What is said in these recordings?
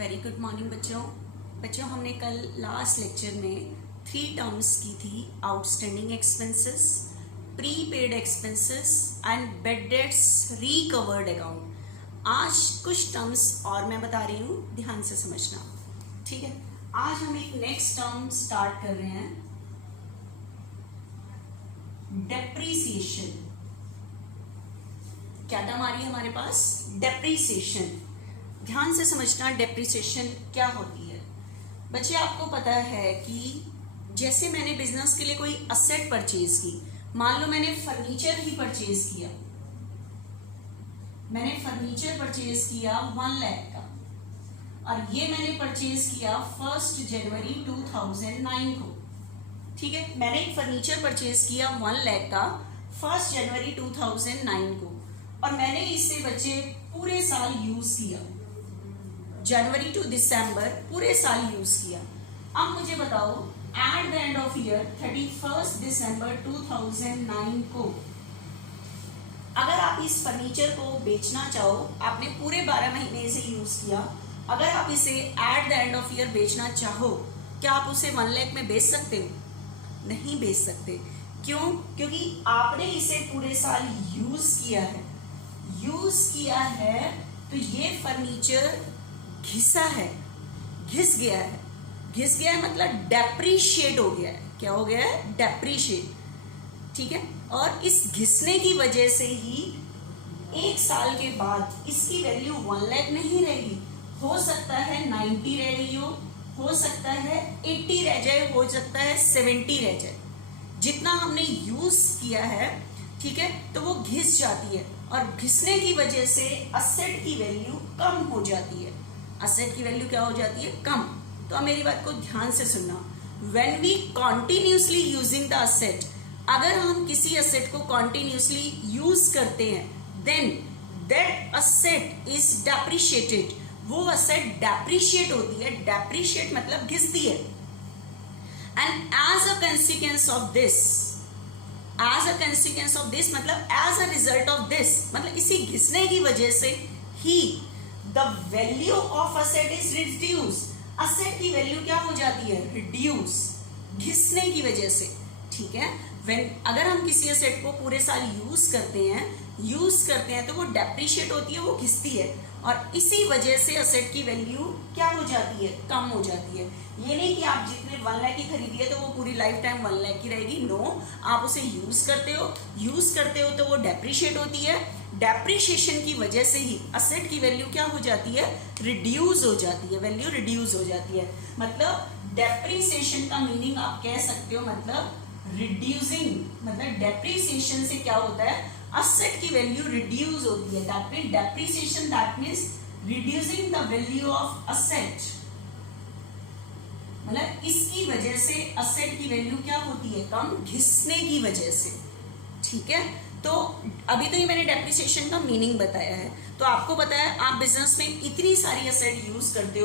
Very good morning बच्चों हमने कल लास्ट लेक्चर में 3 टर्म्स की थी, outstanding expenses, prepaid expenses and bad debts recovered account. आज कुछ टर्म्स और मैं बता रही हूँ, ध्यान से समझना, ठीक है। आज हम एक नेक्स्ट टर्म स्टार्ट कर रहे हैं, डेप्रीसिएशन। क्या टर्म आ रही है हमारे पास? डेप्रीसिएशन। ध्यान से समझना, डेप्रीसिएशन क्या होती है। बच्चे आपको पता है कि जैसे मैंने बिजनेस के लिए कोई असेट परचेज की, मान लो मैंने फर्नीचर ही परचेज किया, मैंने फर्नीचर परचेज किया 1 लाख का, और ये मैंने परचेज किया 1 जनवरी 2009 को, ठीक है। मैंने एक फर्नीचर परचेज किया 1 लाख का 1 जनवरी 2009 को, और मैंने इसे बच्चे पूरे साल यूज किया, जनवरी टू दिसंबर पूरे साल यूज किया। अब मुझे बताओ, at the end of year 31 दिसंबर 2009 को अगर आप इस फर्नीचर को बेचना चाहो, आपने पूरे 12 महीने इसे यूज किया, अगर आप इसे at the end of year बेचना चाहो, क्या आप उसे 1 लाख में बेच सकते हो? नहीं बेच सकते। क्यों? क्योंकि आपने इसे पूरे साल यूज किया है, तो ये फर्नीचर घिसा है, घिस गया है मतलब डेप्रीशिएट हो गया है। क्या हो गया है? डेप्रीशिएट, ठीक है। और इस घिसने की वजह से ही 1 साल के बाद इसकी वैल्यू 1 लाख नहीं रहेगी, हो सकता है 90 रह गई हो सकता है 80 रह जाए, हो सकता है 70 रह जाए। जितना हमने यूज किया है, ठीक है, तो वो घिस जाती है, और घिसने की वजह से असेट की वैल्यू कम हो जाती है। असेट की वैल्यू क्या हो जाती है? कम। तो अब मेरी बात को ध्यान से सुनना, when we continuously using the asset, अगर हम किसी असेट को कॉन्टिन्यूसली यूज करते हैं, then that asset is depreciated, वो असेट डेप्रिशिएट होती है। डेप्रिशिएट मतलब घिसती है। And as a consequence of this मतलब as a result of this, मतलब इसी घिसने की वजह से ही the value of asset is reduce. Asset की वैल्यू क्या हो जाती है? रिड्यूस, घिसने की वजह से, ठीक है। अगर हम किसी असेट को पूरे साल यूज करते हैं तो वो डेप्रिशिएट होती है, वो घिसती है, और इसी वजह से असेट की वैल्यू क्या हो जाती है? कम हो जाती है। ये नहीं कि आप जितने 1 लाख की खरीदी है तो वो पूरी लाइफ टाइम 1 लाख की रहेगी। नो, आप उसे यूज करते हो तो वो डेप्रिशिएट होती है। डेप्रिशिएशन की वजह से ही असेट की वैल्यू क्या हो जाती है? रिड्यूस हो जाती है, वैल्यू रिड्यूस हो जाती है। मतलब डेप्रिसिएशन का मीनिंग आप कह सकते हो, मतलब रिड्यूसिंग, मतलब डेप्रिसिएशन से क्या होता है? असेट की वैल्यू रिड्यूस होती है। That means depreciation, that means reducing the value of asset, मतलब इसकी वजह से असेट की वैल्यू क्या होती है? कम, घिसने की वजह से, ठीक है। तो अभी तो ये मैंने डेप्रिसिएशन का मीनिंग बताया है। तो आपको पता है, आप बिजनेस में इतनी सारी असेट यूज करते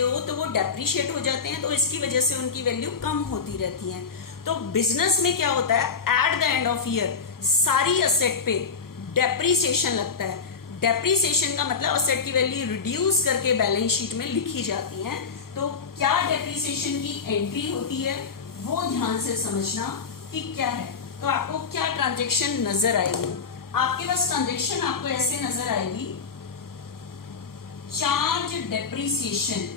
हो तो वो डेप्रिशिएट हो जाते हैं, तो इसकी वजह से उनकी वैल्यू कम होती रहती है। तो बिजनेस में क्या होता है? At the end of year सारी असेट पे डेप्रिसिएशन लगता है। डेप्रिसिएशन का मतलब असेट की वैल्यू रिड्यूस करके बैलेंस शीट में लिखी जाती है। तो क्या डेप्रिसिएशन की एंट्री होती है, वो ध्यान से समझना कि क्या है। तो आपको क्या ट्रांजैक्शन नजर आएगी? आपके पास ट्रांजैक्शन आपको ऐसे नजर आएगी, charge depreciation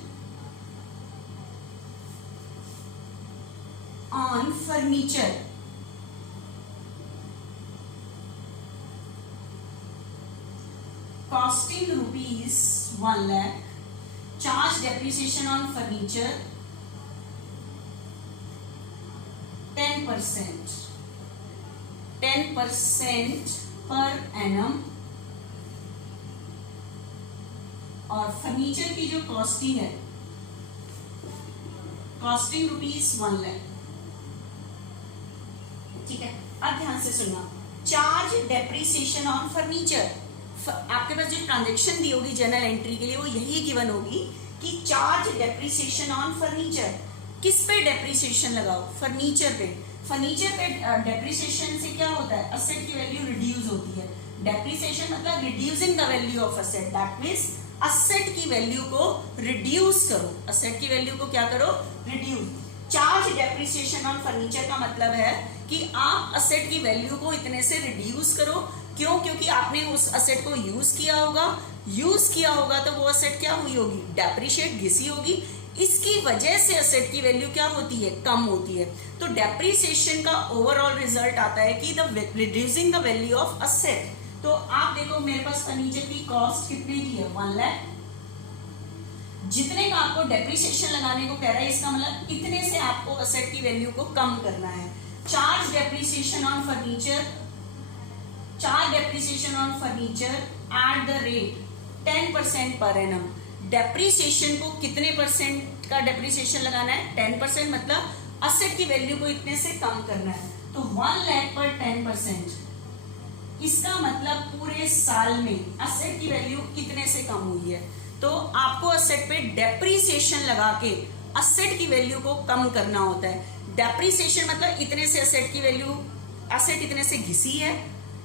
on furniture, costing ₹1 lakh, charge depreciation on furniture 10% per annum, और फर्नीचर की जो कॉस्टिंग है, कॉस्टिंग ₹1 लाख, ठीक है। अब ध्यान से सुनना, चार्ज डेप्रिसिएशन ऑन फर्नीचर, आपके पास जो ट्रांजैक्शन दी होगी जनरल एंट्री के लिए, वो यही गिवन होगी कि चार्ज डेप्रिसिएशन ऑन फर्नीचर। किस पे डेप्रिसिएशन लगाओ? फर्नीचर पे। फर्नीचर पे डेप्रिसिएशन से क्या होता है? असेट की वैल्यू रिड्यूस होती है। डेप्रिसिएशन मतलब reducing the value of asset, that means asset की वैल्यू को रिड्यूस करो। असेट की वैल्यू को क्या करो? Reduce. Charge depreciation on furniture का मतलब है कि आप असेट की वैल्यू को इतने से रिड्यूस करो। क्यों? क्योंकि आपने उस असेट को यूज किया होगा तो वो असेट क्या हुई होगी? डेप्रिशिएट, घिसी होगी। इसकी वजह से असेट की वैल्यू क्या होती है? कम होती है। तो डेप्रिसिएशन का ओवरऑल रिजल्ट आता है कि the reducing the value of asset. तो आप देखो मेरे पास फर्नीचर की कॉस्ट कितने की है? 1 लाख। जितने का आपको डेप्रिसिएशन लगाने को कह रहा है, इसका मतलब इतने से आपको असेट की वैल्यू को कम करना है। Charge depreciation on furniture, charge depreciation on furniture at the rate 10% per annum. Depreciation को कितने परसेंट का डेप्रिसिएशन लगाना है? 10%, मतलब असेट की वैल्यू को इतने से कम करना है। तो 1 लाख पर 10%, इसका मतलब पूरे साल में असेट की वैल्यू कितने से कम हुई है। तो आपको असेट पे डेप्रिसिएशन लगा के असेट की वैल्यू को कम करना होता है। डेप्रिसिएशन मतलब इतने से असेट की वैल्यू, असेट इतने से घिसी है,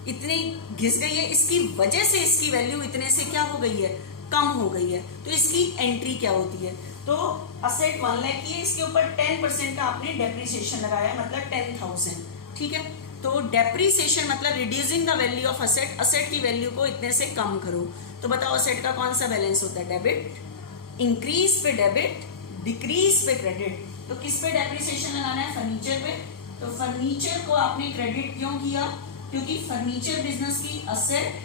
इतनी घिस गई है, इसकी वजह से इसकी वैल्यू इतने से क्या हो गई है? कम हो गई है। तो इसकी एंट्री क्या होती है? तो असेट 1 लाख की है, इसके ऊपर 10% का आपने डेप्रिसिएशन लगाया, मतलब 10,000। ठीक है। तो डेप्रिसिएशन मतलब reducing the value of asset, asset की वैल्यू को इतने से कम करो। तो बताओ असेट का कौन सा बैलेंस होता है? डेबिट। इंक्रीज पे डेबिट, डिक्रीज पे क्रेडिट। तो किस पे डेप्रिसिएशन लगाना है? फर्नीचर पे। तो फर्नीचर को आपने क्रेडिट क्यों किया? क्योंकि फर्नीचर बिजनेस की असेट,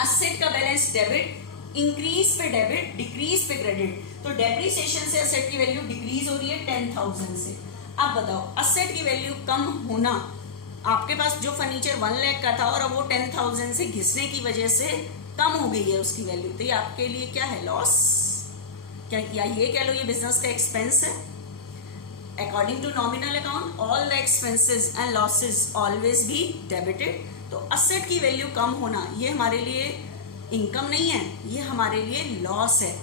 असेट का बैलेंस डेबिट, इंक्रीज पे डेबिट, डिक्रीज पे क्रेडिट। तो डेप्रिसिएशन से असेट की वैल्यू डिक्रीज हो रही है 10,000 से। अब बताओ असेट की वैल्यू कम होना, आपके पास जो फर्नीचर 1 लाख का था और अब वो 10,000 से घिसने की वजह से कम हो गई है उसकी वैल्यू, तो ये आपके लिए क्या है? लॉस। क्या, या ये कह लो ये बिजनेस का एक्सपेंस है। According to nominal account all the expenses and losses always be debited. तो असेट की वैल्यू कम होना ये हमारे लिए इनकम नहीं है, ये हमारे लिए लॉस है।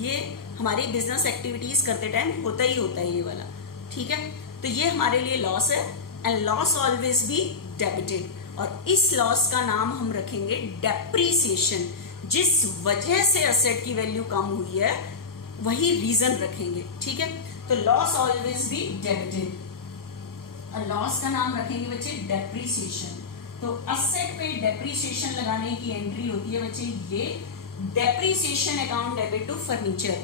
ये हमारी बिजनेस एक्टिविटीज करते टाइम होता ही होता है ये वाला। ठीक है। तो ये हमारे लिए लॉस है and loss always be debited. और इस लॉस का नाम हम रखेंगे डेप्रिसिएशन। जिस वजह से असेट की वैल्यू कम हुई है वही रीजन रखेंगे। ठीक है। तो लॉस ऑलवेज बी डेबिटेड और लॉस का नाम रखेंगे बच्चे डेप्रिसिएशन। तो असेट पे डेप्रिसिएशन लगाने की एंट्री होती है बच्चे ये depreciation account debit to furniture.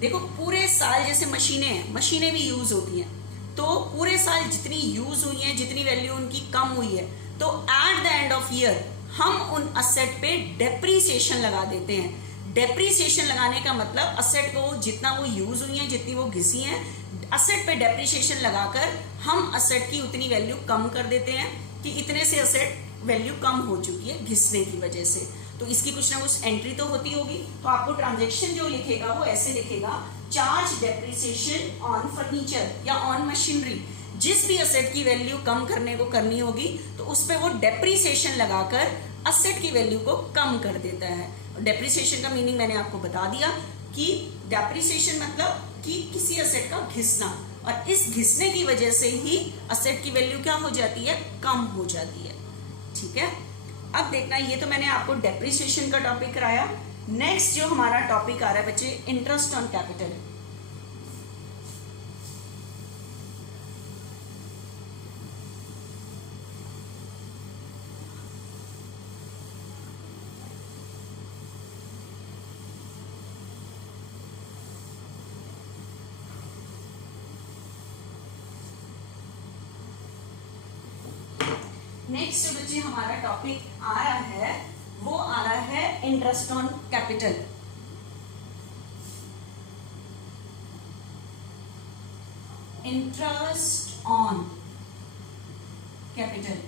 देखो पूरे साल जैसे मशीनें हैं, मशीनें भी यूज होती हैं, तो पूरे साल जितनी यूज हुई है, जितनी वैल्यू उनकी कम हुई है, तो at the end of year हम उन असेट पे डेप्रिसिएशन लगा देते हैं। डेप्रिसिएशन लगाने का मतलब असेट को जितना वो यूज हुई है, जितनी वो घिसी हैं, असेट पे डेप्रिसिएशन लगाकर हम असेट की उतनी वैल्यू कम कर देते हैं कि इतने से असेट वैल्यू कम हो चुकी है घिसने की वजह से। तो इसकी कुछ ना कुछ एंट्री तो होती होगी। तो आपको ट्रांजैक्शन जो लिखेगा वो ऐसे लिखेगा, चार्ज डेप्रिसिएशन ऑन फर्नीचर या ऑन मशीनरी। जिस भी असेट की वैल्यू कम करने को करनी होगी तो उस पर वो डेप्रिसिएशन लगाकर असेट की वैल्यू को कम कर देता है। डेप्रिसिएशन का मीनिंग मैंने आपको बता दिया कि डेप्रिसिएशन मतलब कि किसी असेट का घिसना, और इस घिसने की वजह से ही असेट की वैल्यू क्या हो जाती है? कम हो जाती है। ठीक है। अब देखना, ये तो मैंने आपको डेप्रिसिएशन का टॉपिक कराया। नेक्स्ट जो हमारा टॉपिक आ रहा है बच्चे, इंटरेस्ट ऑन कैपिटल। नेक्स्ट जो बच्चे हमारा टॉपिक आ रहा है वो आ रहा है interest on capital. Interest on capital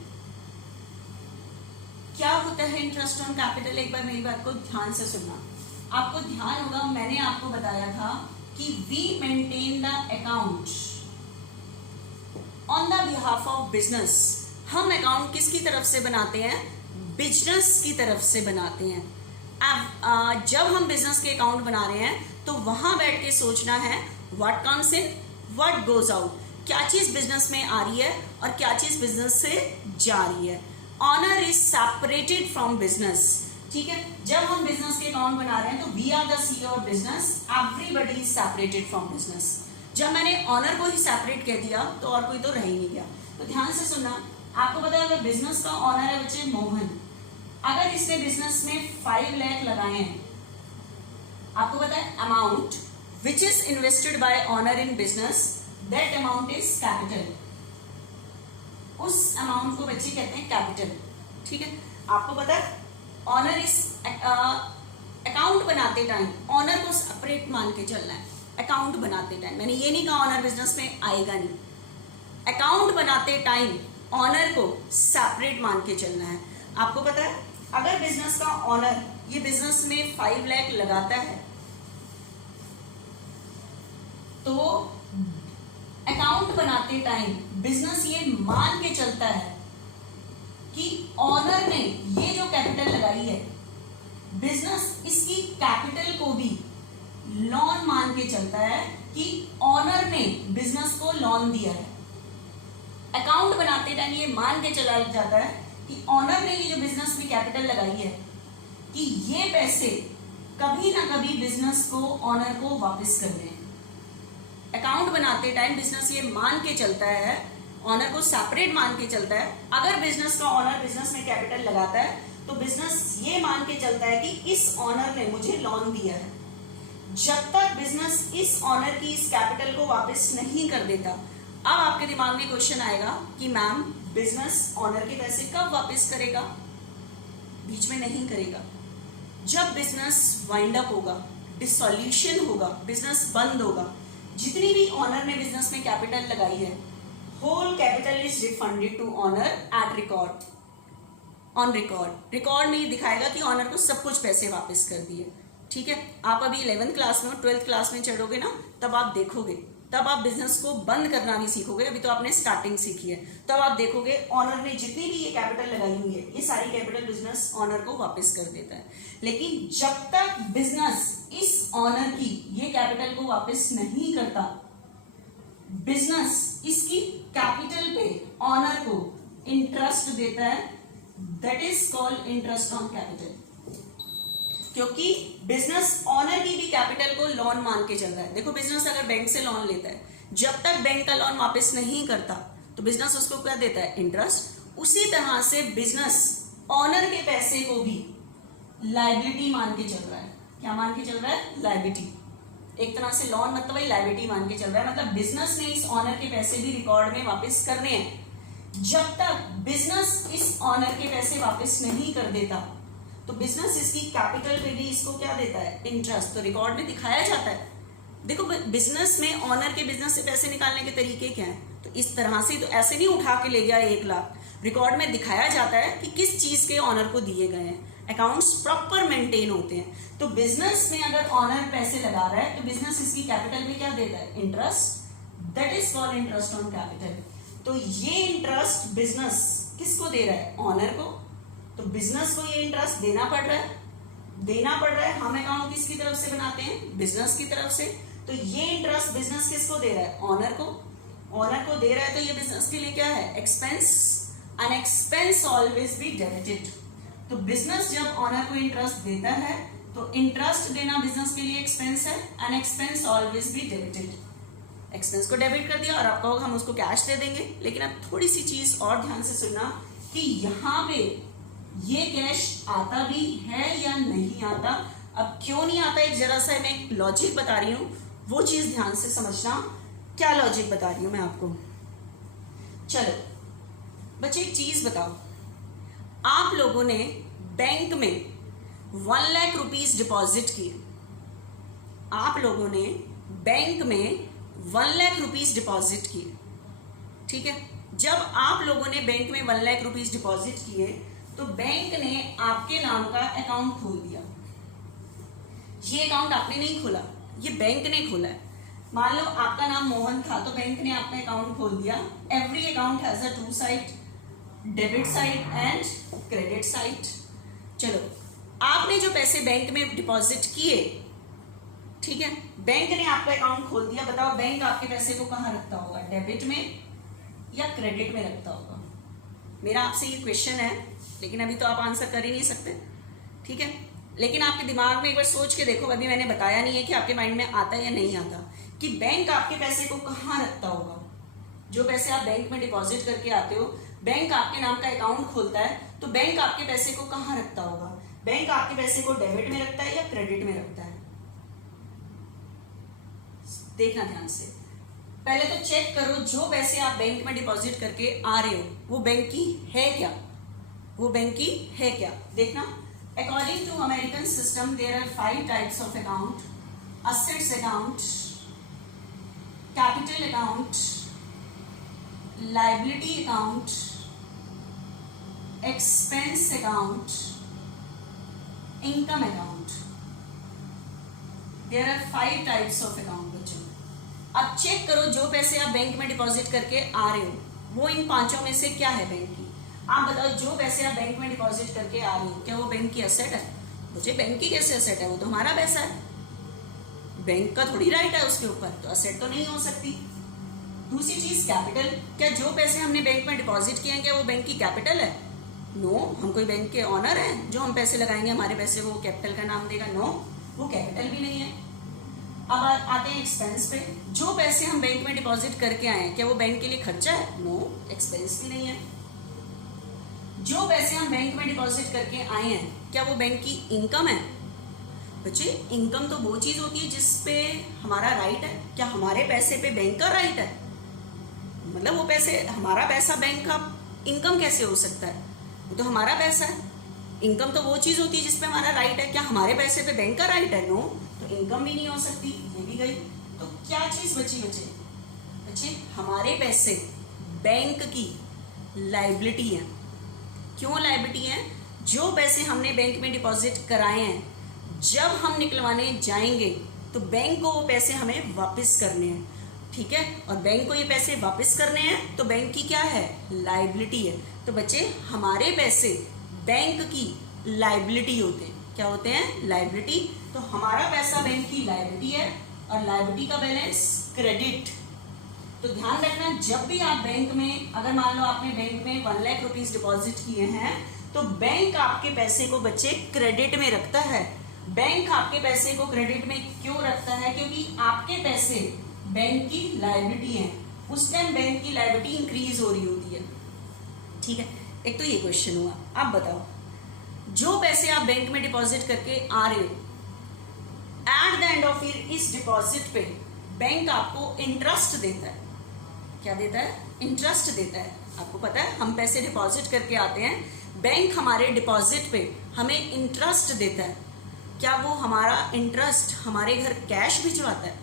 क्या होता है? इंटरेस्ट ऑन कैपिटल, एक बार मेरी बात को ध्यान से सुनना। आपको ध्यान होगा मैंने आपको बताया था कि we maintain the account on the behalf of business. हम अकाउंट किसकी तरफ से बनाते हैं? बिजनेस की तरफ से बनाते हैं। अब जब हम बिजनेस के अकाउंट बना रहे हैं तो वहां बैठ के सोचना है what comes in, what goes out. क्या चीज बिजनेस में आ रही है और क्या चीज बिजनेस से जा रही है। Owner is separated from business. ठीक है, जब हम बिजनेस के अकाउंट बना रहे हैं तो we are the CEO of business, everybody is separated from business. जब मैंने ऑनर को ही सेपरेट कह दिया तो और कोई तो रह ही नहीं गया। तो ध्यान से सुनना, आपको पता है अगर बिजनेस का ऑनर है बच्चे मोहन, अगर इसने बिजनेस में 5 लाख लगाए हैं, आपको पता है amount which is invested bye honour in business, that amount is capital. उस अमाउंट को बच्चे कहते हैं कैपिटल। ठीक है, आपको पता है ऑनर इस अकाउंट बनाते टाइम ऑनर को सेपरेट मान के चलना है। अकाउंट बनाते टाइम, मैंने ये नहीं कहा ऑनर बिजनेस में आएगा नहीं, अकाउंट बनाते टाइम ऑनर को सेपरेट मान के चलना है। आपको पता है अगर बिजनेस का ऑनर ये बिजनेस में 5 लाख लगाता है तो अकाउंट बनाते टाइम बिजनेस ये मान के चलता है कि ऑनर ने ये जो कैपिटल लगाई है, बिजनेस इसकी कैपिटल को भी लोन मान के चलता है कि ऑनर ने बिजनेस को लोन दिया है। अकाउंट बनाते टाइम ये मान के चला जाता है कि ऑनर ने ये जो बिजनेस में कैपिटल लगाई है कि ये पैसे कभी ना कभी बिजनेस को ऑनर को वापस करने हैं। अकाउंट बनाते टाइम बिजनेस ये मान के चलता है, ऑनर को सेपरेट मान के चलता है। अगर बिजनेस का ऑनर बिजनेस में कैपिटल लगाता है तो बिजनेस ये मान के चलता है कि इस ऑनर ने मुझे लोन दिया है। जब तक बिजनेस इस ऑनर की इस कैपिटल को वापस नहीं कर देता, अब आपके दिमाग में क्वेश्चन आएगा कि मैम बिजनेस ऑनर के पैसे कब वापस करेगा? बीच में नहीं करेगा। जब बिजनेस वाइंड अप होगा, डिसॉल्यूशन होगा, बिजनेस बंद होगा, जितनी भी ऑनर ने बिजनेस में कैपिटल लगाई है, whole capital is refunded to owner at record, on record. Record में ये दिखाएगा कि ऑनर को सब कुछ पैसे वापस कर दिए। ठीक है, आप अभी 11th क्लास में और 12th क्लास में चढ़ोगे ना, तब आप देखोगे, तब आप बिजनेस को बंद करना भी सीखोगे। अभी तो आपने स्टार्टिंग सीखी है, तब आप देखोगे ऑनर ने जितनी भी ये कैपिटल लगाई हुई है, ये सारी कैपिटल बिजनेस ऑनर को वापस कर देता है। लेकिन जब तक बिजनेस इस ऑनर की ये कैपिटल को वापस नहीं करता, बिजनेस इसकी कैपिटल पे ऑनर को इंटरेस्ट देता है, that is called interest on capital. क्योंकि बिजनेस ऑनर की भी कैपिटल को लोन मान के चल रहा है। देखो बिजनेस अगर बैंक से लोन लेता है, जब तक बैंक का लोन वापस नहीं करता तो बिजनेस उसको क्या देता है? इंटरेस्ट। उसी तरह से बिजनेस ऑनर के पैसे को भी लायबिलिटी मान के चल रहा है। क्या मान के चल रहा है? लायबिलिटी। एक तरह से लोन मतलब वही लायबिलिटी मान के चल रहा है। मतलब बिजनेस ने इस ऑनर के पैसे भी रिकॉर्ड में वापस करने हैं। जब तक बिजनेस इस ऑनर के पैसे वापस नहीं कर देता तो बिजनेस इसकी कैपिटल पे भी इसको क्या देता है? इंटरेस्ट। तो रिकॉर्ड में दिखाया जाता है। देखो बिजनेस में ऑनर के बिजनेस से पैसे निकालने के तरीके क्या हैं? तो इस तरह से, तो ऐसे नहीं उठा के ले गया 1 लाख। रिकॉर्ड में दिखाया जाता है कि किस चीज के ऑनर को दिए गए हैं। अकाउंट्स प्रॉपर मेंटेन होते हैं। तो बिजनेस में अगर ऑनर पैसे लगा रहा है तो बिजनेस इसकी कैपिटल में क्या देता है? Interest. That is called interest on capital. तो ये इंटरेस्ट बिजनेस किसको दे रहा है? ऑनर को। तो बिजनेस को ये इंटरेस्ट देना पड़ रहा है। हम अकाउंट किसकी तरफ से बनाते हैं? बिजनेस की तरफ से। तो ये इंटरेस्ट बिजनेस किसको दे रहा है? ऑनर को। ऑनर को दे रहा है तो ये बिजनेस के लिए क्या है? Expense. An expense always be debited. तो बिजनेस जब ऑनर को इंटरेस्ट देता है तो इंटरेस्ट देना बिजनेस के लिए एक्सपेंस है। An expense always be debited. Expense को डेबिट कर दिया और आपको हम उसको कैश दे देंगे। लेकिन अब थोड़ी सी चीज और ध्यान से सुनना कि यहाँ पे ये कैश आता भी है या नहीं आता। अब क्यों नहीं आता, एक जरा सा मैं एक लॉजिक बता रही हूं, वो चीज ध्यान से समझना। क्या लॉजिक बता रही हूं मैं आपको? चलो बच्चे एक चीज बताओ, आप लोगों ने बैंक में 1 लाख रुपीज डिपॉजिट किए। आप लोगों ने बैंक में 1 लाख रुपीज डिपॉजिट किए। ठीक है, जब आप लोगों ने बैंक में 1 लाख रुपीज डिपॉजिट किए तो बैंक ने आपके नाम का अकाउंट खोल दिया। ये अकाउंट आपने नहीं खोला, ये बैंक ने खोला है। मान लो आपका नाम मोहन था तो बैंक ने आपका अकाउंट खोल दिया। Every account has a 2 side, debit side and credit side. चलो आपने जो पैसे बैंक में डिपॉजिट किए, ठीक है, बैंक ने आपका अकाउंट खोल दिया। बताओ बैंक आपके पैसे को कहाँ रखता होगा? डेबिट में या क्रेडिट में रखता होगा? मेरा आपसे ये क्वेश्चन है, लेकिन अभी तो आप आंसर कर ही नहीं सकते। ठीक है। लेकिन आपके दिमाग में एक बार सोच के देखो, अभी मैंने बताया नहीं है कि आपके माइंड में आता है या नहीं आता, कि बैंक आपके पैसे को कहाँ रखता होगा। जो पैसे आप बैंक में डिपॉजिट करके आते हो, बैंक आपके नाम का अकाउंट खोलता है, तो बैंक आपके पैसे को कहाँ रखता होगा। बैंक आपके पैसे को डेबिट में रखता है या क्रेडिट में रखता है, देखना ध्यान से। पहले तो चेक करो जो पैसे आप बैंक में डिपॉजिट करके आ रहे हो वो बैंक की है क्या, वो बैंक की है क्या, देखना। According to American system there are 5 types of account: assets account, capital account, liability account, expense account, income account. There are 5 types of account बच्चों। अब चेक करो जो पैसे आप बैंक में डिपॉजिट करके आ रहे हो वो इन पांचों में से क्या है बैंक की। आप बताओ जो पैसे आप बैंक में डिपॉजिट करके आ रहे हो क्या वो बैंक की असेट है। मुझे बैंक की कैसे असेट है, वो तो हमारा पैसा है, बैंक का थोड़ी राइट है उसके ऊपर, तो असेट तो नहीं हो सकती। दूसरी चीज कैपिटल, क्या जो पैसे हमने बैंक में डिपॉजिट किए हैं क्या वो बैंक की कैपिटल है। नो, हम कोई बैंक के ऑनर हैं जो हम पैसे लगाएंगे हमारे पैसे वो कैपिटल का नाम देगा, नो, वो कैपिटल भी नहीं है। अब आते हैं एक्सपेंस पे, जो पैसे हम बैंक में डिपॉजिट करके आए हैं क्या वो बैंक के लिए खर्चा है, नो, एक्सपेंस भी नहीं है। जो पैसे हम बैंक में डिपॉजिट करके आए हैं क्या वो बैंक की इनकम है। बच्चे इनकम तो वो चीज होती है जिसपे हमारा राइट है, क्या हमारे पैसे पे बैंक का राइट है, मतलब वो पैसे हमारा पैसा बैंक का इनकम कैसे हो सकता है, वो तो हमारा पैसा है। इनकम तो वो चीज होती है जिसपे हमारा राइट है, क्या हमारे पैसे पे बैंक का राइट है, नो, तो इनकम भी नहीं हो सकती, ये भी गई। तो क्या चीज बची बच्चे, हमारे पैसे बैंक की लाइबिलिटी है। क्यों लाइबिलिटी है, जो पैसे हमने बैंक में डिपॉजिट कराए हैं जब हम निकलवाने जाएंगे तो बैंक को वो पैसे हमें वापस करने हैं, ठीक है, और बैंक को ये पैसे वापस करने हैं तो बैंक की क्या है, लाइबिलिटी है। तो बच्चे हमारे पैसे बैंक की लाइबिलिटी होते हैं, क्या होते हैं, लाइबिलिटी। तो हमारा पैसा बैंक की लाइबिलिटी है और लाइबिलिटी का बैलेंस क्रेडिट। तो ध्यान रखना जब भी आप बैंक में, अगर मान लो आपने बैंक में 1 लाख रुपीज डिपॉजिट किए हैं तो बैंक आपके पैसे को बच्चे क्रेडिट में रखता है। बैंक आपके पैसे को क्रेडिट में क्यों रखता है, क्योंकि आपके पैसे बैंक की लाइबिलिटी है, उस टाइम बैंक की लाइबिलिटी इंक्रीज हो रही होती है, ठीक है। एक तो ये क्वेश्चन हुआ। आप बताओ जो पैसे आप बैंक में डिपॉजिट करके आ रहे हो at the end of year इस डिपॉजिट पे बैंक आपको इंटरेस्ट देता है, क्या देता है, इंटरेस्ट देता है। आपको पता है हम पैसे डिपॉजिट करके आते हैं, बैंक हमारे डिपॉजिट पे हमें इंटरेस्ट देता है। क्या वो हमारा इंटरेस्ट हमारे घर कैश भिजवाता है,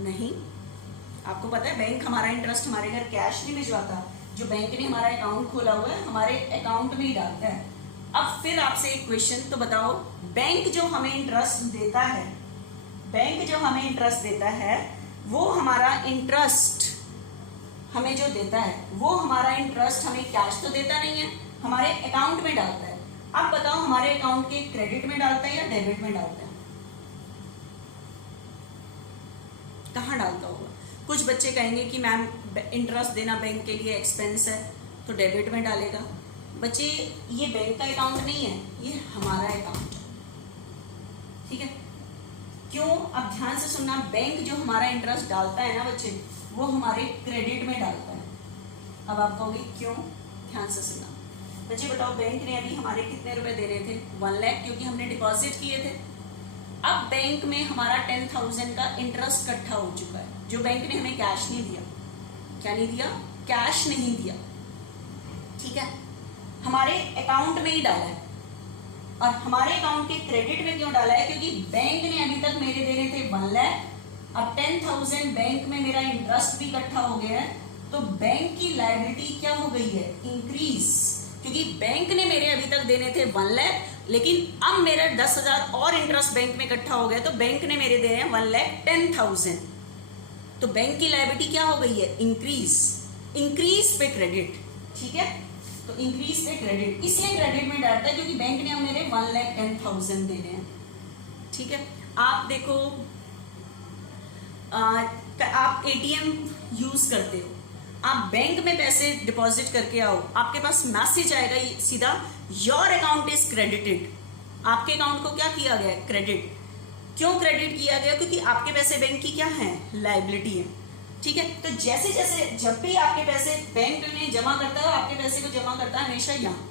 नहीं। आपको पता है बैंक हमारा इंटरेस्ट हमारे घर कैश नहीं भिजवाता, जो बैंक ने हमारा अकाउंट खोला हुआ है हमारे अकाउंट में ही डालता है। अब फिर आपसे एक क्वेश्चन, तो बताओ बैंक जो हमें इंटरेस्ट देता है, बैंक जो हमें इंटरेस्ट देता है वो हमारा इंटरेस्ट हमें जो देता है वो हमारा इंटरेस्ट हमें कैश तो देता नहीं है, हमारे अकाउंट में डालता है। अब बताओ हमारे अकाउंट के क्रेडिट में डालता है या डेबिट में डालता है, कहाँ डालता होगा। कुछ बच्चे कहेंगे कि मैम इंटरेस्ट देना बैंक के लिए एक्सपेंस है तो डेबिट में डालेगा। बच्चे ये बैंक का अकाउंट नहीं है, ये हमारा अकाउंट है, ठीक है। क्यों, अब ध्यान से सुनना, बैंक जो हमारा इंटरेस्ट डालता है ना बच्चे वो हमारे क्रेडिट में डालता है। अब आप कहोगे क्यों, ध्यान से सुनना। बच्चे बताओ बैंक ने अभी हमारे कितने रुपए दे रहे थे, 1 लाख, क्योंकि हमने डिपॉजिट किए थे। अब बैंक में हमारा 10,000 का इंटरेस्ट इकट्ठा हो चुका है, जो बैंक ने हमें कैश नहीं दिया, क्या नहीं दिया, कैश नहीं दिया, ठीक है, हमारे अकाउंट में ही डाला है। और हमारे अकाउंट के क्रेडिट में क्यों डाला है, क्योंकि बैंक ने अभी तक मेरे देने थे 1 लाख, अब 10,000 बैंक में मेरा इंटरेस्ट भी इकट्ठा हो गया है, तो बैंक की लायबिलिटी क्या हो गई है, इंक्रीज। क्योंकि बैंक ने मेरे अभी तक देने थे 1 लाख, लेकिन अब मेरा 10,000 और इंटरेस्ट बैंक में इकट्ठा हो गया, तो बैंक ने मेरे दे हैं 1,10,000, तो बैंक की लायबिलिटी क्या हो गई है, इंक्रीज। इंक्रीज पे क्रेडिट, ठीक है, तो इंक्रीज पे क्रेडिट इसलिए क्रेडिट में डालता है क्योंकि बैंक ने अब मेरे 1,10,000 देने हैं, ठीक है। आप देखो आप एटीएम यूज करते हो, आप बैंक में पैसे डिपॉजिट करके आओ, आपके पास मैसेज आएगा सीधा, योर अकाउंट इज क्रेडिटेड, आपके अकाउंट को क्या किया गया है, क्रेडिट। क्यों क्रेडिट किया गया, क्योंकि आपके पैसे बैंक की क्या है, लाइबिलिटी है। ठीक है, तो जैसे जैसे जब भी आपके पैसे बैंक में जमा करता है, आपके पैसे को जमा करता है हमेशा यहाँ।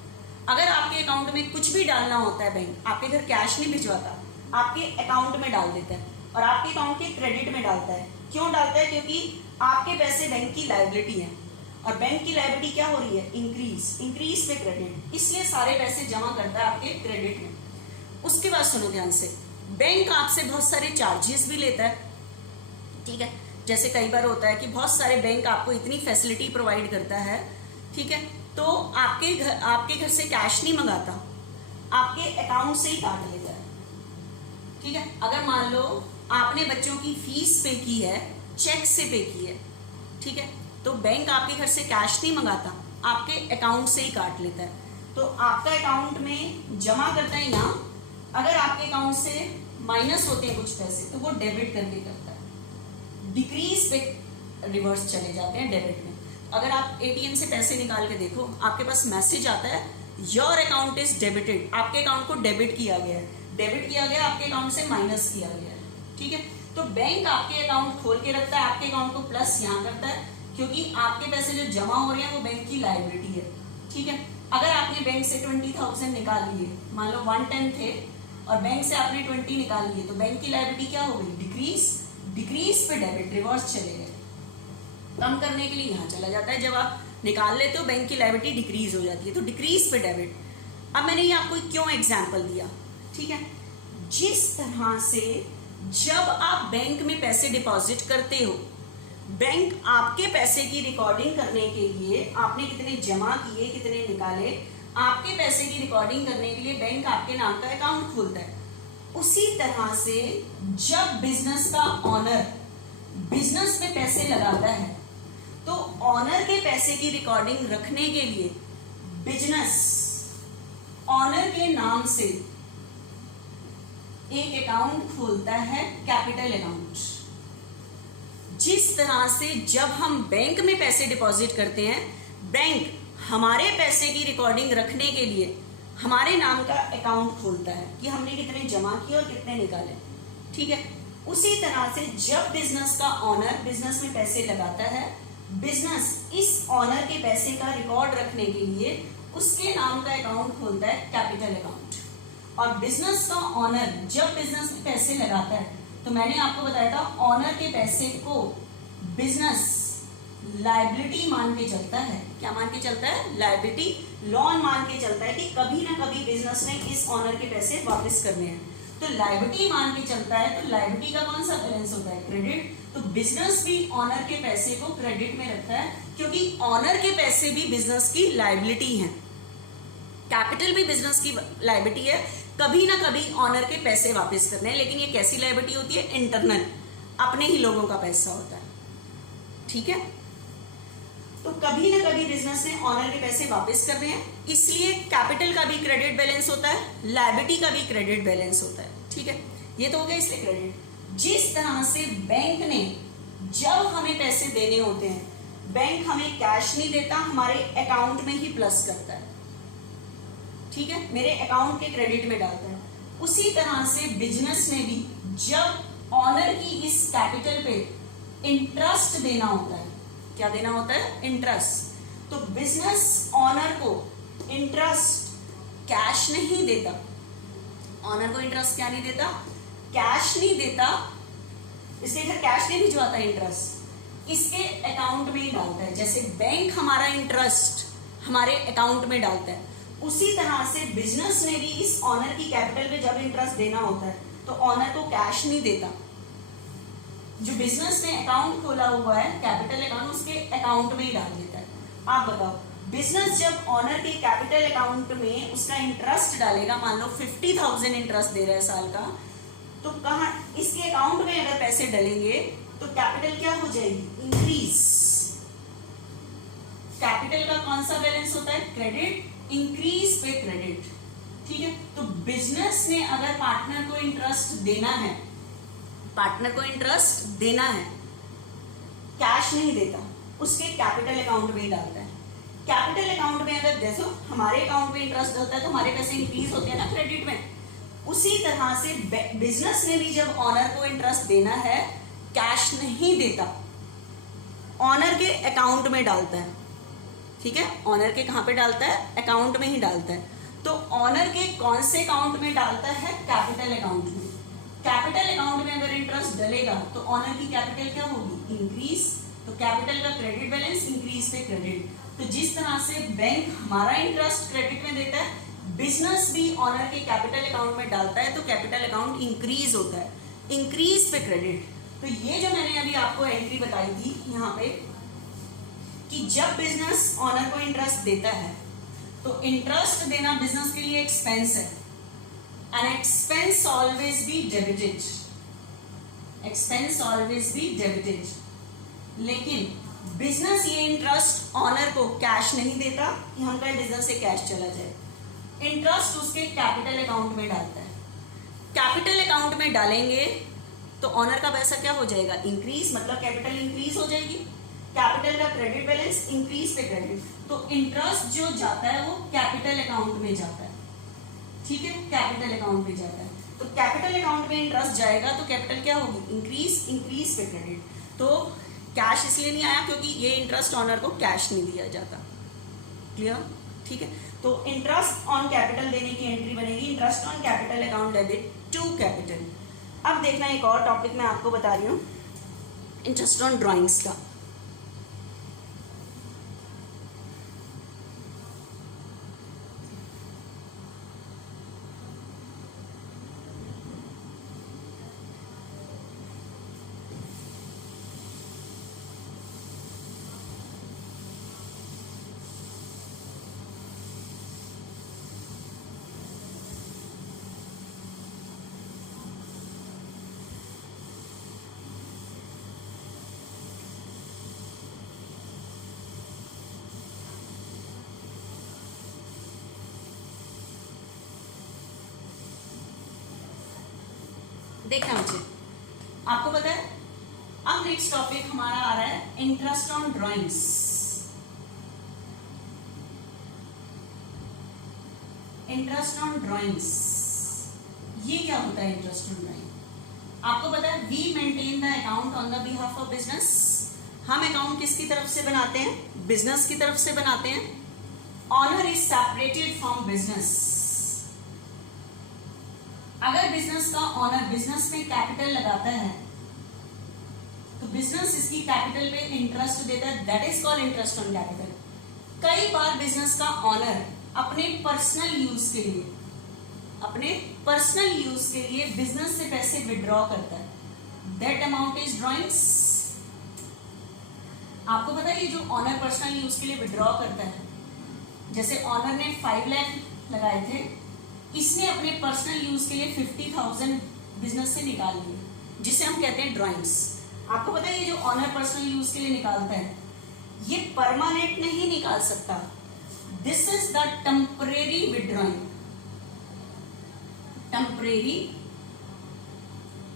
अगर आपके अकाउंट में कुछ भी डालना होता है, बैंक आपके घर कैश नहीं भिजवाता, आपके अकाउंट में डाल देता है और आपके अकाउंट के क्रेडिट में डालता है। क्यों डालता है, क्योंकि आपके पैसे बैंक की लाइबिलिटी है और बैंक की लाइबिलिटी क्या हो रही है, इंक्रीज पे क्रेडिट, इसलिए सारे पैसे जमा करता है आपके क्रेडिट में। उसके बाद सुनो ध्यान से, बैंक आपसे बहुत सारे चार्जेस भी लेता है। ठीक है, जैसे कई बार होता है कि बहुत सारे बैंक आपको इतनी फैसिलिटी प्रोवाइड करता है, ठीक है, तो आपके घर से कैश नहीं मंगाता, आपके अकाउंट से ही काट लेता है। ठीक है, अगर मान लो आपने बच्चों की फीस पे की है, चेक से पे की है, ठीक है, तो बैंक आपके घर से कैश नहीं मंगाता, आपके अकाउंट से ही काट लेता है। तो आपका अकाउंट में जमा करता है यहाँ, अगर आपके अकाउंट से माइनस होते हैं कुछ पैसे तो वो डेबिट करके करता है, डिक्रीज पे रिवर्स चले जाते हैं डेबिट में। अगर आप एटीएम से पैसे निकाल के देखो, आपके पास मैसेज आता है योर अकाउंट इज डेबिटेड, आपके अकाउंट को डेबिट किया गया है, डेबिट किया गया, आपके अकाउंट से माइनस किया गया है। ठीक है, तो बैंक आपके अकाउंट खोल के रखता है, आपके अकाउंट को प्लस यहाँ करता है, क्योंकि आपके पैसे जो जमा हो रहे हैं वो बैंक की लाइबिलिटी है। ठीक है, अगर आपने बैंक से 20,000 निकाल लिए, मान लो 110 थे और बैंक से आपने 20 निकाल लिए, तो बैंक की लाइबिलिटी क्या हो गई, डिक्रीज पे डेबिट, रिवर्स चले गए। कम करने के लिए यहाँ चला जाता है, जब आप निकाल लेते हो बैंक की लाइबिलिटी डिक्रीज हो जाती है, तो डिक्रीज पे डेबिट। अब मैंने ये आपको क्यों एग्जाम्पल दिया, ठीक है, जिस तरह से जब आप बैंक में पैसे डिपॉजिट करते हो, बैंक आपके पैसे की रिकॉर्डिंग करने के लिए, आपने कितने जमा किए, कितने निकाले, आपके पैसे की रिकॉर्डिंग करने के लिए बैंक आपके नाम का अकाउंट खोलता है। उसी तरह से जब बिजनेस का ऑनर बिजनेस में पैसे लगाता है, तो ऑनर के पैसे की रिकॉर्डिंग रखने के लिए बिजनेस ऑनर के नाम से एक अकाउंट खोलता है, कैपिटल अकाउंट। जिस तरह से जब हम बैंक में पैसे डिपॉजिट करते हैं, बैंक हमारे पैसे की रिकॉर्डिंग रखने के लिए हमारे नाम का अकाउंट खोलता है कि हमने कितने जमा किए और कितने निकाले। ठीक है, उसी तरह से जब बिजनेस का ऑनर बिजनेस में पैसे लगाता है, बिजनेस इस ऑनर के पैसे का रिकॉर्ड रखने के लिए उसके नाम का अकाउंट खोलता है, कैपिटल अकाउंट। और बिजनेस का ऑनर जब बिजनेस में पैसे लगाता है, तो मैंने आपको बताया था ऑनर के पैसे को बिजनेस लायबिलिटी मान के चलता है। क्या मान के चलता है? लायबिलिटी लॉन मान के चलता है कि कभी ना कभी बिजनेस ने इस ऑनर के पैसे वापस करने हैं, तो लायबिलिटी मान के चलता है। तो लायबिलिटी का कौन सा बैलेंस होता है? क्रेडिट। तो बिजनेस भी ऑनर के पैसे को क्रेडिट में रखता है, क्योंकि ऑनर के पैसे भी बिजनेस की लायबिलिटी है। कैपिटल भी बिजनेस की लायबिलिटी है, कभी ना कभी ऑनर के पैसे वापस करने हैं। लेकिन ये कैसी लायबिलिटी होती है? इंटरनल, अपने ही लोगों का पैसा होता है। ठीक है, तो कभी ना कभी बिजनेस ने ऑनर के पैसे वापस करने हैं, इसलिए कैपिटल का भी क्रेडिट बैलेंस होता है, लायबिलिटी का भी क्रेडिट बैलेंस होता है। ठीक है, ये तो हो गया इसलिए क्रेडिट। जिस तरह से बैंक ने जब हमें पैसे देने होते हैं, बैंक हमें कैश नहीं देता, हमारे अकाउंट में ही प्लस करता है। ठीक है, मेरे अकाउंट के क्रेडिट में डालता है। उसी तरह से बिजनेस ने भी जब ऑनर की इस कैपिटल पे इंटरेस्ट देना होता है, क्या देना होता है? इंटरेस्ट। तो बिजनेस ऑनर को इंटरेस्ट कैश नहीं देता, ऑनर को इंटरेस्ट क्या नहीं देता? कैश नहीं देता, इसलिए इधर कैश नहीं भिजवाता, इंटरेस्ट इसके अकाउंट में ही डालता है। जैसे बैंक हमारा इंटरेस्ट हमारे अकाउंट में डालता है, उसी तरह से बिजनेस ने भी इस ऑनर की कैपिटल पे जब इंटरेस्ट देना होता है, तो ऑनर को कैश नहीं देता। जो बिजनेस ने अकाउंट खोला हुआ है, कैपिटल अकाउंट, उसके अकाउंट में ही डाल देता है। आप बताओ, बिजनेस जब ऑनर के कैपिटल अकाउंट में उसका इंटरेस्ट डालेगा, मान लो 50,000 इंटरेस्ट दे रहा है साल का, तो कहाँ इसके अकाउंट में अगर पैसे डलेंगे तो कैपिटल क्या हो जाएगी? इंक्रीज। कैपिटल का कौन सा बैलेंस होता है? क्रेडिट। इंक्रीज पे क्रेडिट। ठीक है, तो बिजनेस ने अगर पार्टनर को इंटरेस्ट देना है, पार्टनर को इंटरेस्ट देना है, कैश नहीं देता, उसके कैपिटल अकाउंट में ही डालता है। कैपिटल अकाउंट में अगर देखो हमारे अकाउंट में इंटरेस्ट होता है, तो हमारे पैसे इंक्रीज होते हैं ना क्रेडिट में, उसी तरह से बिजनेस में भी जब ऑनर को इंटरेस्ट देना है, कैश नहीं देता, ऑनर के अकाउंट में डालता है। ठीक है, ऑनर के कहां पे डालता है? अकाउंट में ही डालता है। तो ऑनर के कौन से अकाउंट में डालता है? कैपिटल अकाउंट में। कैपिटल अकाउंट में अगर इंटरेस्ट डलेगा तो ऑनर की कैपिटल क्या होगी? इंक्रीज। तो कैपिटल का क्रेडिट बैलेंस इंक्रीज पे क्रेडिट। तो जिस तरह से बैंक हमारा इंटरेस्ट क्रेडिट में देता है, बिजनेस भी ऑनर के कैपिटल अकाउंट में डालता है, तो कैपिटल अकाउंट इंक्रीज होता है, इंक्रीज पे क्रेडिट। तो ये जो मैंने अभी आपको एंट्री बताई थी यहाँ पे कि जब बिजनेस ऑनर को इंटरेस्ट देता है तो इंटरेस्ट देना बिजनेस के लिए एक्सपेंस है, and expense always be debited, expense always be debited. लेकिन बिजनेस ये इंटरेस्ट ऑनर को कैश नहीं देता कि हमारे बिजनेस से कैश चला जाए, इंटरेस्ट उसके कैपिटल अकाउंट में डालता है। कैपिटल अकाउंट में डालेंगे तो ऑनर का पैसा क्या हो जाएगा? इंक्रीज, मतलब कैपिटल इंक्रीज हो जाएगी, कैपिटल का क्रेडिट बैलेंस इंक्रीज पे क्रेडिट। तो इंटरेस्ट जो जाता है वो कैपिटल अकाउंट में जाता है। ठीक है, कैपिटल अकाउंट में जाता है। तो कैपिटल अकाउंट में इंटरेस्ट जाएगा तो कैपिटल क्या होगी? इंक्रीज, इंक्रीज पे क्रेडिट। तो कैश इसलिए नहीं आया क्योंकि ये इंटरेस्ट ऑनर को कैश नहीं दिया जाता। क्लियर? ठीक है, तो इंटरेस्ट ऑन कैपिटल देने की एंट्री बनेगी interest on capital account debit to capital. अब देखना एक और टॉपिक मैं आपको बता रही हूँ, इंटरेस्ट ऑन ड्राइंग्स का। देखना मुझे, आपको पता है अब नेक्स्ट टॉपिक हमारा आ रहा है interest on drawings. Interest on drawings, ये क्या होता है इंटरेस्ट ऑन ड्राइंग? आपको पता है we maintain the account on the behalf of business. हम अकाउंट किसकी तरफ से बनाते हैं? बिजनेस की तरफ से बनाते हैं। Owner is separated from business. अगर बिजनेस का ऑनर बिजनेस में कैपिटल लगाता है तो बिजनेस इसकी कैपिटल पे इंटरेस्ट देता है, that is called interest on capital. कई बार बिजनेस का ऑनर अपने पर्सनल यूज के लिए, अपने पर्सनल यूज के लिए बिजनेस से पैसे विड्रॉ करता है, दैट अमाउंट इज ड्राइंग्स। आपको पता है ये जो ऑनर पर्सनल यूज के लिए विड्रॉ करता है, जैसे ऑनर ने 5 लाख लगाए थे, इसने अपने पर्सनल यूज के लिए 50,000 बिजनेस से निकाल लिए, जिसे हम कहते हैं ड्राइंग्स। आपको पता है ये जो ऑनर पर्सनल यूज के लिए निकालता है ये परमानेंट नहीं निकाल सकता, this is the temporary withdrawing, temporary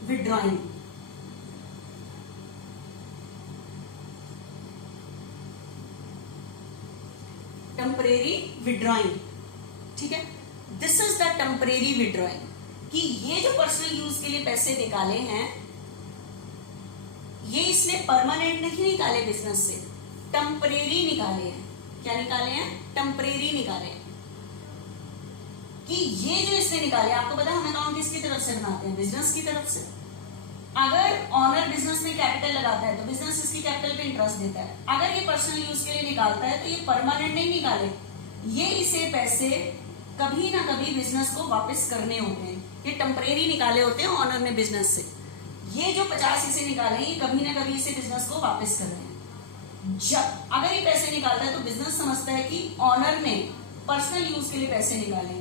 withdrawing. Temporary withdrawing, ठीक है, this is the temporary withdrawing, कि ये जो पर्सनल यूज के लिए पैसे निकाले हैं ये इसने परमानेंट नहीं निकाले बिजनेस से, टेम्परेरी निकाले हैं। क्या निकाले हैं? टेम्परेरी निकाले हैं। कि ये जो इसने निकाले, आपको पता है हम अकाउंट किसकी तरफ से बनाते हैं? बिजनेस की तरफ से। अगर ऑनर बिजनेस में कैपिटल लगाता है तो बिजनेस इसकी कैपिटल पे इंटरेस्ट देता है। अगर ये पर्सनल यूज के लिए निकालता है तो ये परमानेंट नहीं निकाले, ये इसे पैसे कभी ना कभी बिजनेस को वापस करने होते हैं। ये टेम्परेरी निकाले होते हैं ऑनर ने बिजनेस से। ये जो 50 इसे निकाले ये कभी ना कभी इसे बिजनेस को वापस कर रहे हैं। जब अगर ये पैसे निकालता है तो बिजनेस समझता है कि ऑनर ने पर्सनल यूज के लिए पैसे निकाले।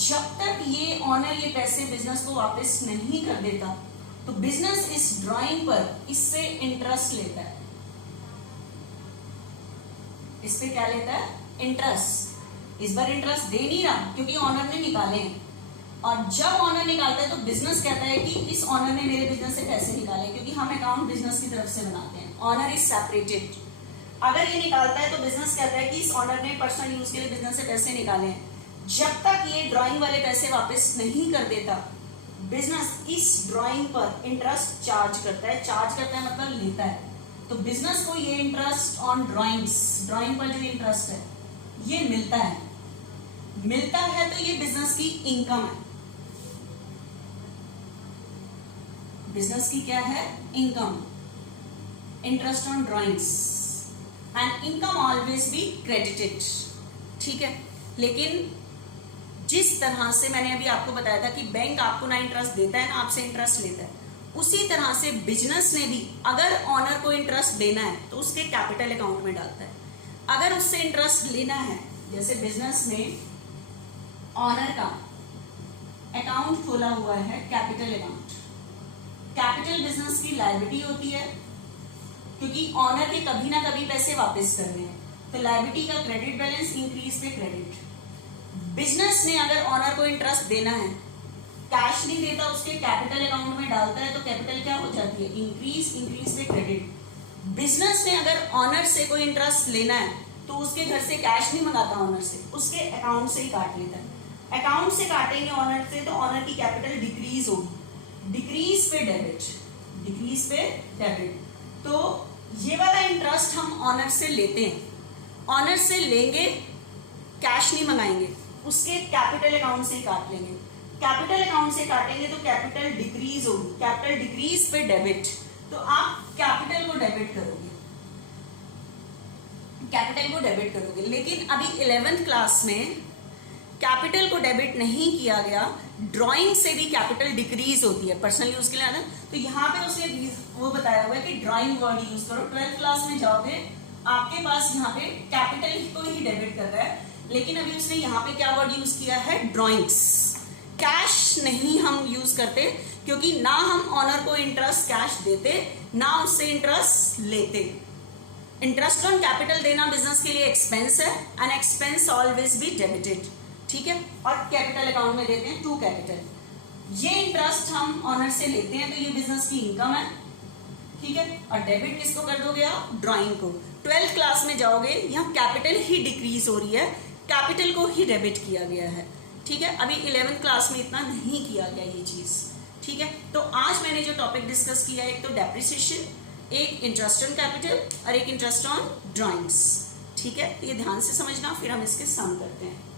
जब तक ये ऑनर ये पैसे बिजनेस को वापस नहीं कर देता तो बिजनेस इस ड्राइंग पर इससे इंटरेस्ट लेता है। इस पे क्या लेता है? इंटरेस्ट। इस बार इंटरेस्ट दे नहीं रहा क्योंकि ऑनर ने निकाले हैं, और जब ऑनर निकालता है तो बिजनेस कहता है कि इस ऑनर ने मेरे बिजनेस से पैसे निकाले, क्योंकि हम अकाउंट बिजनेस की तरफ से बनाते हैं। Owner is separated. अगर ये निकालता है तो बिजनेस कहता है कि इस ऑनर ने पर्सनल यूज के लिए बिजनेस से पैसे निकाले हैं, जब तक ये ड्राइंग वाले पैसे वापस नहीं कर देता, बिजनेस इस ड्राइंग पर इंटरेस्ट चार्ज करता है। चार्ज करता है मतलब लेता है। तो बिजनेस को ये इंटरेस्ट ऑन ड्राइंग्स, ड्राइंग पर जो इंटरेस्ट है ये मिलता है। मिलता है तो ये बिजनेस की इनकम है। बिजनेस की क्या है? Income. Interest on drawings and income always be credited. ठीक है, लेकिन जिस तरह से मैंने अभी आपको बताया था कि बैंक आपको ना इंटरेस्ट देता है ना आपसे इंटरेस्ट लेता है, उसी तरह से बिजनेस ने भी अगर ऑनर को इंटरेस्ट देना है तो उसके कैपिटल अकाउंट में डालता है। अगर उससे इंटरेस्ट लेना है, जैसे बिजनेस ने ऑनर का अकाउंट खोला हुआ है, कैपिटल अकाउंट। कैपिटल बिजनेस की लायबिलिटी होती है, क्योंकि ऑनर के कभी ना कभी पैसे वापस करने हैं, तो लायबिलिटी का क्रेडिट बैलेंस, इंक्रीज पे क्रेडिट। बिजनेस ने अगर ऑनर को इंटरेस्ट देना है, कैश नहीं देता, उसके कैपिटल अकाउंट में डालता है, तो कैपिटल क्या हो जाती है? इंक्रीज, इंक्रीज पे क्रेडिट। बिजनेस ने अगर ऑनर से कोई इंटरेस्ट लेना है तो उसके घर से कैश नहीं मंगाता ऑनर से, उसके अकाउंट से ही काट लेता है। अकाउंट से काटेंगे ऑनर से तो ऑनर की कैपिटल डिक्रीज होगी, डिक्रीज पे डेबिट, डिक्रीज पे डेबिट। तो ये वाला इंटरेस्ट हम ऑनर से लेते हैं। ऑनर से लेंगे, कैश नहीं मंगाएंगे, उसके कैपिटल अकाउंट से ही काट लेंगे। कैपिटल अकाउंट से काटेंगे तो कैपिटल डिक्रीज होगी, कैपिटल डिक्रीज पे डेबिट, तो आप कैपिटल को डेबिट करोगे, कैपिटल को डेबिट करोगे। लेकिन अभी 11th क्लास में कैपिटल को डेबिट नहीं किया गया, ड्राइंग से भी कैपिटल डिक्रीज होती है पर्सनल यूज के लिए आना। तो यहाँ पे उसने वो बताया हुआ है कि ड्राइंग वर्ड यूज करो। 12th क्लास में जाओगे, आपके पास यहाँ पे कैपिटल को ही डेबिट कर रहा है, लेकिन अभी उसने यहाँ पे क्या वर्ड यूज किया है? ड्राइंग्स। कैश नहीं हम यूज करते, क्योंकि ना हम ऑनर को इंटरेस्ट कैश देते, ना उससे इंटरेस्ट लेते। इंटरेस्ट ऑन कैपिटल देना बिजनेस के लिए एक्सपेंस है, and expense always be debited. ठीक है, और कैपिटल अकाउंट में देते हैं टू कैपिटल। ये इंटरेस्ट हम ऑनर से लेते हैं तो ये बिजनेस की इनकम है। ठीक है, और डेबिट किसको कर दोगे आप? ड्राइंग को। 12th क्लास में जाओगे, यहाँ कैपिटल ही डिक्रीज हो रही है, कैपिटल को ही डेबिट किया गया है। ठीक है, अभी 11th क्लास में इतना नहीं किया गया ये चीज। ठीक है, तो आज मैंने जो टॉपिक डिस्कस किया, एक तो डेप्रिसिएशन, एक इंटरेस्ट ऑन कैपिटल और एक इंटरेस्ट ऑन ड्राइंग्स। ठीक है, तो ये ध्यान से समझना, फिर हम इसके सम करते हैं।